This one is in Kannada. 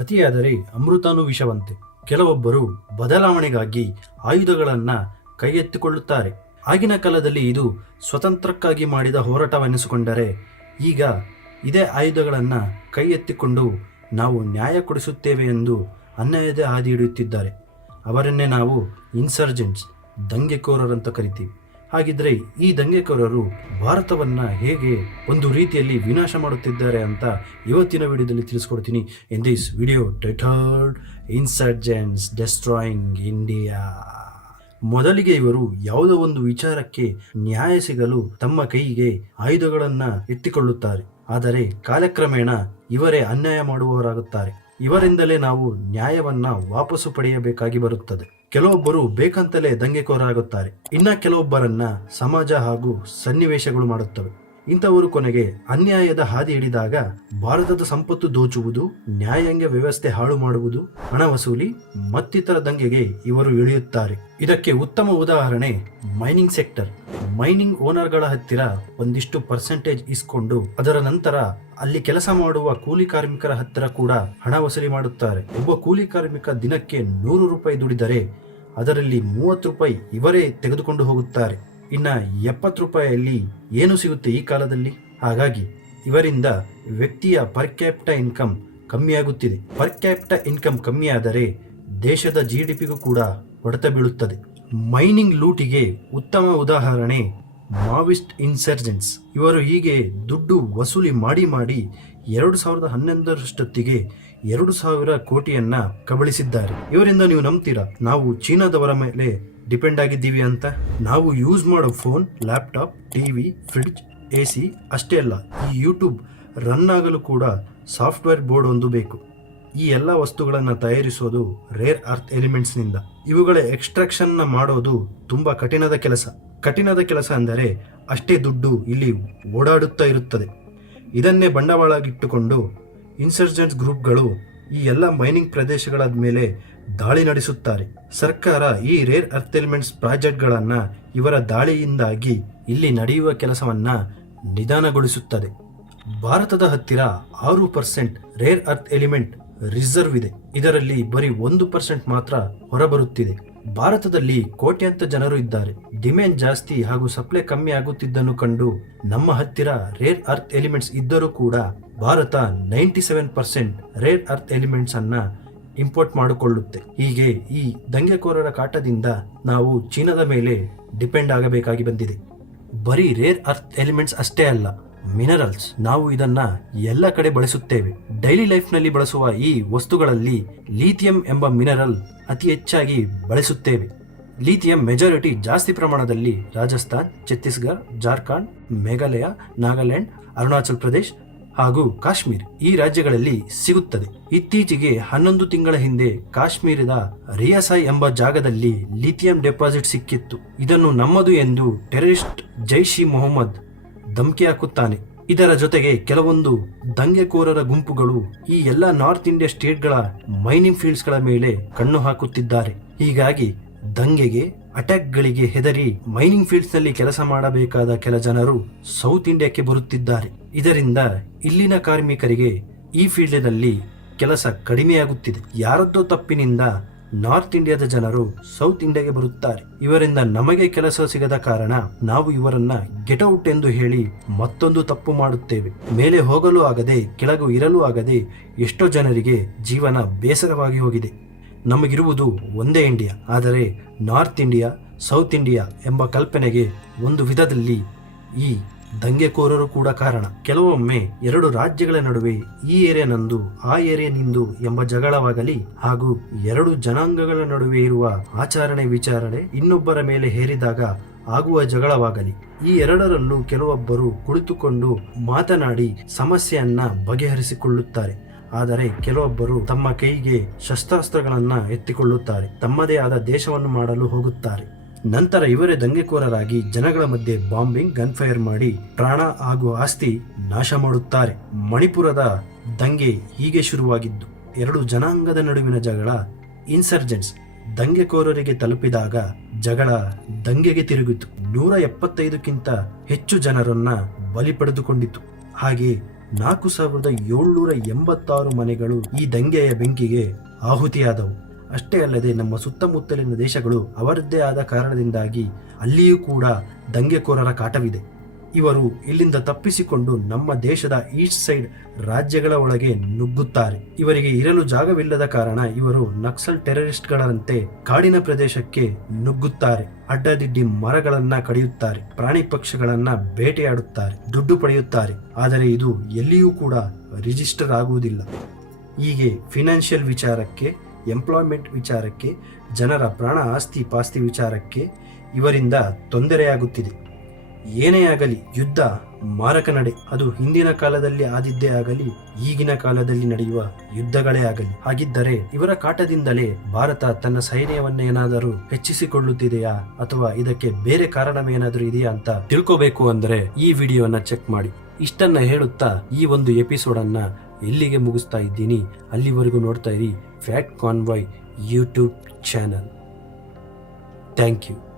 ಅತಿಯಾದರೆ ಅಮೃತನೂ ವಿಷವಂತೆ. ಕೆಲವೊಬ್ಬರು ಬದಲಾವಣೆಗಾಗಿ ಆಯುಧಗಳನ್ನ ಕೈಗೆತ್ತಿಕೊಳ್ಳುತ್ತಾರೆ. ಆಗಿನ ಕಾಲದಲ್ಲಿ ಇದು ಸ್ವತಂತ್ರಕ್ಕಾಗಿ ಮಾಡಿದ ಹೋರಾಟವೆನಿಸಿಕೊಂಡರೆ, ಈಗ ಇದೇ ಆಯುಧಗಳನ್ನ ಕೈ ಎತ್ತಿಕೊಂಡು ನಾವು ನ್ಯಾಯ ಕೊಡಿಸುತ್ತೇವೆ ಎಂದು ಅನ್ಯಾಯದ ಹಾದಿ ಹಿಡಿಯುತ್ತಿದ್ದಾರೆ. ಅವರನ್ನೇ ನಾವು ಇನ್ಸರ್ಜೆಂಟ್ಸ್, ದಂಗೆಕೋರರಂತ ಕರಿತೀವಿ. ಹಾಗಿದ್ರೆ ಈ ದಂಗೆಕೋರರು ಭಾರತವನ್ನ ಹೇಗೆ ಒಂದು ರೀತಿಯಲ್ಲಿ ವಿನಾಶ ಮಾಡುತ್ತಿದ್ದಾರೆ ಅಂತ ಇವತ್ತಿನ ವಿಡಿಯೋದಲ್ಲಿ ತಿಳಿಸ್ಕೊಡ್ತೀನಿ. In this video titled insurgents destroying India. ಮೊದಲಿಗೆ ಇವರು ಯಾವುದೋ ಒಂದು ವಿಚಾರಕ್ಕೆ ನ್ಯಾಯ ಸಿಗಲು ತಮ್ಮ ಕೈಗೆ ಆಯುಧಗಳನ್ನ ಎತ್ತಿಕೊಳ್ಳುತ್ತಾರೆ. ಆದರೆ ಕಾಲಕ್ರಮೇಣ ಇವರೇ ಅನ್ಯಾಯ ಮಾಡುವವರಾಗುತ್ತಾರೆ. ಇವರಿಂದಲೇ ನಾವು ನ್ಯಾಯವನ್ನ ವಾಪಸ್ಸು ಪಡೆಯಬೇಕಾಗಿ ಬರುತ್ತದೆ. ಕೆಲವೊಬ್ಬರು ಬೇಕಂತಲೇ ದಂಗೆಕೋರಾಗುತ್ತಾರೆ. ಇನ್ನ ಕೆಲವೊಬ್ಬರನ್ನ ಸಮಾಜ ಹಾಗೂ ಸನ್ನಿವೇಶಗಳು ಮಾಡುತ್ತವೆ. ಇಂಥವರು ಕೊನೆಗೆ ಅನ್ಯಾಯದ ಹಾದಿ ಹಿಡಿದಾಗ ಭಾರತದ ಸಂಪತ್ತು ದೋಚುವುದು, ನ್ಯಾಯಾಂಗ ವ್ಯವಸ್ಥೆ ಹಾಳು ಮಾಡುವುದು, ಹಣ ವಸೂಲಿ ಮತ್ತಿತರ ದಂಗೆಗೆ ಇವರು ಇಳಿಯುತ್ತಾರೆ. ಇದಕ್ಕೆ ಉತ್ತಮ ಉದಾಹರಣೆ ಮೈನಿಂಗ್ ಸೆಕ್ಟರ್. ಮೈನಿಂಗ್ ಓನರ್ಗಳ ಹತ್ತಿರ ಒಂದಿಷ್ಟು ಪರ್ಸೆಂಟೇಜ್ ಇಸ್ಕೊಂಡು ಅದರ ನಂತರ ಅಲ್ಲಿ ಕೆಲಸ ಮಾಡುವ ಕೂಲಿ ಕಾರ್ಮಿಕರ ಹತ್ತಿರ ಕೂಡ ಹಣ ವಸೂಲಿ ಮಾಡುತ್ತಾರೆ. ಒಬ್ಬ ಕೂಲಿ ಕಾರ್ಮಿಕ ದಿನಕ್ಕೆ 100 ರೂಪಾಯಿ ದುಡಿದರೆ ಅದರಲ್ಲಿ 30 ರೂಪಾಯಿ ಇವರೇ ತೆಗೆದುಕೊಂಡು ಹೋಗುತ್ತಾರೆ. ಇನ್ನ 70 ರೂಪಾಯಿಯಲ್ಲಿ ಏನು ಸಿಗುತ್ತೆ ಈ ಕಾಲದಲ್ಲಿ? ಹಾಗಾಗಿ ಇವರಿಂದ ವ್ಯಕ್ತಿಯ ಪರ್ ಕ್ಯಾಪಿಟಾ ಇನ್ಕಮ್ ಕಮ್ಮಿಯಾಗುತ್ತಿದೆ. ಪರ್ ಕ್ಯಾಪಿಟಾ ಇನ್ಕಮ್ ಕಮ್ಮಿಯಾದರೆ ದೇಶದ GDPಗೂ ಕೂಡ ಹೊಡೆತ ಬೀಳುತ್ತದೆ. ಮೈನಿಂಗ್ ಲೂಟಿಗೆ ಉತ್ತಮ ಉದಾಹರಣೆ ಮಾವಿಸ್ಟ್ ಇನ್ಸರ್ಜೆಂಟ್ಸ್. ಇವರು ಹೀಗೆ ದುಡ್ಡು ವಸೂಲಿ ಮಾಡಿ 2011ರಷ್ಟೊತ್ತಿಗೆ 2,000 ಕೋಟಿಯನ್ನ ಕಬಳಿಸಿದ್ದಾರೆ. ಇವರಿಂದ ನೀವು ನಂಬ್ತೀರಾ ನಾವು ಚೀನಾದವರ ಮೇಲೆ ಡಿಪೆಂಡ್ ಆಗಿದ್ದೀವಿ ಅಂತ? ನಾವು ಯೂಸ್ ಮಾಡೋ phone, laptop, TV, fridge, AC ಅಷ್ಟೇ ಅಲ್ಲ, ಈ ಯೂಟ್ಯೂಬ್ ರನ್ ಆಗಲು ಕೂಡ ಸಾಫ್ಟ್ವೇರ್ ಬೋರ್ಡ್ ಒಂದು ಬೇಕು. ಈ ಎಲ್ಲ ವಸ್ತುಗಳನ್ನು ತಯಾರಿಸೋದು ರೇರ್ ಅರ್ತ್ ಎಲಿಮೆಂಟ್ಸ್ನಿಂದ. ಇವುಗಳ ಎಕ್ಸ್ಟ್ರಾಕ್ಷನ್ ಮಾಡೋದು ತುಂಬಾ ಕಠಿಣದ ಕೆಲಸ ಅಂದರೆ ಅಷ್ಟೇ ದುಡ್ಡು ಇಲ್ಲಿ ಓಡಾಡುತ್ತಾ ಇರುತ್ತದೆ. ಇದನ್ನೇ ಬಂಡವಾಳಗಿಟ್ಟುಕೊಂಡು ಇನ್ಸರ್ಜೆಂಟ್ಸ್ ಗ್ರೂಪ್ಗಳು ಈ ಎಲ್ಲ ಮೈನಿಂಗ್ ಪ್ರದೇಶಗಳ ಮೇಲೆ ದಾಳಿ ನಡೆಸುತ್ತಾರೆ. ಸರ್ಕಾರ ಈ ರೇರ್ ಅರ್ತ್ ಎಲಿಮೆಂಟ್ಸ್ ಪ್ರಾಜೆಕ್ಟ್ಗಳನ್ನ ಇವರ ದಾಳಿಯಿಂದಾಗಿ ಇಲ್ಲಿ ನಡೆಯುವ ಕೆಲಸವನ್ನ ನಿಧಾನಗೊಳಿಸುತ್ತದೆ. ಭಾರತದ ಹತ್ತಿರ 6% ರೇರ್ ಅರ್ತ್ ಎಲಿಮೆಂಟ್ ರಿಸರ್ವ್ ಇದೆ. ಇದರಲ್ಲಿ ಬರೀ 1% ಮಾತ್ರ ಹೊರಬರುತ್ತಿದೆ. ಭಾರತದಲ್ಲಿ ಕೋಟ್ಯಾಂತರ ಜನರು ಇದ್ದಾರೆ. ಡಿಮ್ಯಾಂಡ್ ಜಾಸ್ತಿ ಹಾಗೂ ಸಪ್ಲೈ ಕಮ್ಮಿ ಆಗುತ್ತಿದ್ದನ್ನು ಕಂಡು ನಮ್ಮ ಹತ್ತಿರ ರೇರ್ ಅರ್ತ್ ಎಲಿಮೆಂಟ್ಸ್ ಇದ್ದರೂ ಕೂಡ ಭಾರತ 97% ರೇರ್ ಅರ್ತ್ ಎಲಿಮೆಂಟ್ಸ್ ಅನ್ನ ಇಂಪೋರ್ಟ್ ಮಾಡಿಕೊಳ್ಳುತ್ತೆ. ಹೀಗೆ ಈ ದಂಗೆಕೋರರ ಕಾಟದಿಂದ ನಾವು ಚೀನಾದ ಮೇಲೆ ಡಿಪೆಂಡ್ ಆಗಬೇಕಾಗಿ ಬಂದಿದೆ. ಬರೀ ರೇರ್ ಅರ್ತ್ ಎಲಿಮೆಂಟ್ಸ್ ಅಷ್ಟೇ ಅಲ್ಲ, ಮಿನರಲ್ಸ್. ನಾವು ಇದನ್ನ ಎಲ್ಲ ಕಡೆ ಬಳಸುತ್ತೇವೆ. ಡೈಲಿ ಲೈಫ್ ನಲ್ಲಿ ಬಳಸುವ ಈ ವಸ್ತುಗಳಲ್ಲಿ ಲಿಥಿಯಂ ಎಂಬ ಮಿನರಲ್ ಅತಿ ಹೆಚ್ಚಾಗಿ ಬಳಸುತ್ತೇವೆ. ಲಿಥಿಯಂ ಮೆಜಾರಿಟಿ ಜಾಸ್ತಿ ಪ್ರಮಾಣದಲ್ಲಿ ರಾಜಸ್ಥಾನ್, ಛತ್ತೀಸ್ಗಢ, ಜಾರ್ಖಂಡ್, ಮೇಘಾಲಯ, ನಾಗಾಲ್ಯಾಂಡ್, ಅರುಣಾಚಲ್ ಪ್ರದೇಶ್ ಹಾಗೂ ಕಾಶ್ಮೀರ್ ಈ ರಾಜ್ಯಗಳಲ್ಲಿ ಸಿಗುತ್ತದೆ. ಇತ್ತೀಚೆಗೆ 11 ತಿಂಗಳ ಹಿಂದೆ ಕಾಶ್ಮೀರದ ರಿಯಾಸಾಯ್ ಎಂಬ ಜಾಗದಲ್ಲಿ ಲಿಥಿಯಂ ಡೆಪಾಸಿಟ್ ಸಿಕ್ಕಿತ್ತು. ಇದನ್ನು ನಮ್ಮದು ಎಂದು ಟೆರರಿಸ್ಟ್ ಜೈಷ್ ಇ ಮೊಹಮ್ಮದ್ ಧಮಕಿ ಹಾಕುತ್ತಾನೆ. ಇದರ ಜೊತೆಗೆ ಕೆಲವೊಂದು ದಂಗೆಕೋರರ ಗುಂಪುಗಳು ಈ ಎಲ್ಲ ನಾರ್ತ್ ಇಂಡಿಯಾ ಸ್ಟೇಟ್ಗಳ ಮೈನಿಂಗ್ ಫೀಲ್ಡ್ಸ್ ಗಳ ಮೇಲೆ ಕಣ್ಣು ಹಾಕುತ್ತಿದ್ದಾರೆ. ಹೀಗಾಗಿ ದಂಗೆಗೆ, ಅಟ್ಯಾಕ್ಗಳಿಗೆ ಹೆದರಿ ಮೈನಿಂಗ್ ಫೀಲ್ಡ್ಸ್ ನಲ್ಲಿ ಕೆಲಸ ಮಾಡಬೇಕಾದ ಕೆಲ ಜನರು ಸೌತ್ ಇಂಡಿಯಾಕ್ಕೆ ಬರುತ್ತಿದ್ದಾರೆ. ಇದರಿಂದ ಇಲ್ಲಿನ ಕಾರ್ಮಿಕರಿಗೆ ಈ ಫೀಲ್ಡ್ ನಲ್ಲಿ ಕೆಲಸ ಕಡಿಮೆಯಾಗುತ್ತಿದೆ. ಯಾರದ್ದೋ ತಪ್ಪಿನಿಂದ ನಾರ್ತ್ ಇಂಡಿಯಾದ ಜನರು ಸೌತ್ ಇಂಡಿಯಾಗೆ ಬರುತ್ತಾರೆ. ಇವರಿಂದ ನಮಗೆ ಕೆಲಸ ಸಿಗದ ಕಾರಣ ನಾವು ಇವರನ್ನ ಗೆಟ್ ಔಟ್ ಎಂದು ಹೇಳಿ ಮತ್ತೊಂದು ತಪ್ಪು ಮಾಡುತ್ತೇವೆ. ಮೇಲೆ ಹೋಗಲು ಆಗದೆ, ಕೆಳಗೂ ಇರಲು ಆಗದೆ ಎಷ್ಟೋ ಜನರಿಗೆ ಜೀವನ ಬೇಸರವಾಗಿ ಹೋಗಿದೆ. ನಮಗಿರುವುದು ಒಂದೇ ಇಂಡಿಯಾ, ಆದರೆ ನಾರ್ತ್ ಇಂಡಿಯಾ, ಸೌತ್ ಇಂಡಿಯಾ ಎಂಬ ಕಲ್ಪನೆಗೆ ಒಂದು ವಿಧದಲ್ಲಿ ಈ ದಂಗೆಕೋರರು ಕೂಡ ಕಾರಣ. ಕೆಲವೊಮ್ಮೆ 2 ರಾಜ್ಯಗಳ ನಡುವೆ ಈ ಏರಿಯಾ ನಂದು, ಆ ಏರಿಯಾ ನಿಂದು ಎಂಬ ಜಗಳವಾಗಲಿ, ಹಾಗೂ 2 ಜನಾಂಗಗಳ ನಡುವೆ ಇರುವ ಆಚರಣೆ ವಿಚಾರಣೆ ಇನ್ನೊಬ್ಬರ ಮೇಲೆ ಹೇರಿದಾಗ ಆಗುವ ಜಗಳವಾಗಲಿ, ಈ ಎರಡರಲ್ಲೂ ಕೆಲವೊಬ್ಬರು ಕುಳಿತುಕೊಂಡು ಮಾತನಾಡಿ ಸಮಸ್ಯೆಯನ್ನ ಬಗೆಹರಿಸಿಕೊಳ್ಳುತ್ತಾರೆ. ಆದರೆ ಕೆಲವೊಬ್ಬರು ತಮ್ಮ ಕೈಗೆ ಶಸ್ತ್ರಾಸ್ತ್ರಗಳನ್ನ ಎತ್ತಿಕೊಳ್ಳುತ್ತಾರೆ, ತಮ್ಮದೇ ಆದ ದೇಶವನ್ನು ಮಾಡಲು ಹೋಗುತ್ತಾರೆ. ನಂತರ ಇವರೇ ದಂಗೆಕೋರರಾಗಿ ಜನಗಳ ಮಧ್ಯೆ ಬಾಂಬಿಂಗ್, ಗನ್ ಫೈರ್ ಮಾಡಿ ಪ್ರಾಣ ಹಾಗೂ ಆಸ್ತಿ ನಾಶ ಮಾಡುತ್ತಾರೆ. ಮಣಿಪುರದ ದಂಗೆ ಹೀಗೆ ಶುರುವಾಗಿದ್ದು 2 ಜನಾಂಗದ ನಡುವಿನ ಜಗಳ ಇನ್ಸರ್ಜೆಂಟ್ಸ್ ದಂಗೆಕೋರರಿಗೆ ತಲುಪಿದಾಗ ಜಗಳ ದಂಗೆಗೆ ತಿರುಗಿತು. 175ಕ್ಕಿಂತ ಹೆಚ್ಚು ಜನರನ್ನ ಬಲಿ ಪಡೆದುಕೊಂಡಿತು. ಹಾಗೆ 4786 ಮನೆಗಳು ಈ ದಂಗೆಯ ಬೆಂಕಿಗೆ ಆಹುತಿಯಾದವು. ಅಷ್ಟೇ ಅಲ್ಲದೆ ನಮ್ಮ ಸುತ್ತಮುತ್ತಲಿನ ದೇಶಗಳು ಅವರದ್ದೇ ಆದ ಕಾರಣದಿಂದಾಗಿ ಅಲ್ಲಿಯೂ ಕೂಡ ದಂಗೆಕೋರರ ಕಾಟವಿದೆ. ಇವರು ಇಲ್ಲಿಂದ ತಪ್ಪಿಸಿಕೊಂಡು ನಮ್ಮ ದೇಶದ ಈಸ್ಟ್ ಸೈಡ್ ರಾಜ್ಯಗಳ ಒಳಗೆ ನುಗ್ಗುತ್ತಾರೆ. ಇವರಿಗೆ ಇರಲು ಜಾಗವಿಲ್ಲದ ಕಾರಣ ಇವರು ನಕ್ಸಲ್ ಟೆರರಿಸ್ಟ್ಗಳಂತೆ ಕಾಡಿನ ಪ್ರದೇಶಕ್ಕೆ ನುಗ್ಗುತ್ತಾರೆ. ಅಡ್ಡದಿಡ್ಡಿ ಮರಗಳನ್ನ ಕಡಿಯುತ್ತಾರೆ, ಪ್ರಾಣಿ ಪಕ್ಷಿಗಳನ್ನ ಬೇಟೆಯಾಡುತ್ತಾರೆ, ದುಡ್ಡು ಪಡೆಯುತ್ತಾರೆ. ಆದರೆ ಇದು ಎಲ್ಲಿಯೂ ಕೂಡ ರಿಜಿಸ್ಟರ್ ಆಗುವುದಿಲ್ಲ. ಹೀಗೆ ಫಿನಾನ್ಷಿಯಲ್ ವಿಚಾರಕ್ಕೆ, ಎಂಪ್ಲಾಯ್ಮೆಂಟ್ ವಿಚಾರಕ್ಕೆ, ಜನರ ಪ್ರಾಣ ಆಸ್ತಿ ಪಾಸ್ತಿ ವಿಚಾರಕ್ಕೆ ಇವರಿಂದ ತೊಂದರೆಯಾಗುತ್ತಿದೆ. ಏನೇ ಆಗಲಿ, ಯುದ್ಧ ಮಾರಕ ನಡೆ. ಅದು ಹಿಂದಿನ ಕಾಲದಲ್ಲಿ ಆದಿದ್ದೇ ಆಗಲಿ, ಈಗಿನ ಕಾಲದಲ್ಲಿ ನಡೆಯುವ ಯುದ್ಧಗಳೇ ಆಗಲಿ. ಹಾಗಿದ್ದರೆ ಇವರ ಕಾಟದಿಂದಲೇ ಭಾರತ ತನ್ನ ಸೈನ್ಯವನ್ನೇನಾದರೂ ಹೆಚ್ಚಿಸಿಕೊಳ್ಳುತ್ತಿದೆಯಾ ಅಥವಾ ಇದಕ್ಕೆ ಬೇರೆ ಕಾರಣವೇನಾದರೂ ಇದೆಯಾ ಅಂತ ತಿಳ್ಕೋಬೇಕು ಅಂದರೆ ಈ ವಿಡಿಯೋನ ಚೆಕ್ ಮಾಡಿ. ಇಷ್ಟನ್ನ ಹೇಳುತ್ತಾ ಈ ಒಂದು ಎಪಿಸೋಡ್ ಅನ್ನ ಎಲ್ಲಿಗೆ ಮುಗಿಸ್ತಾ ಇದ್ದೀನಿ. ಅಲ್ಲಿವರೆಗೂ ನೋಡ್ತಾ ಇರಿ fact convoy YouTube channel. Thank you.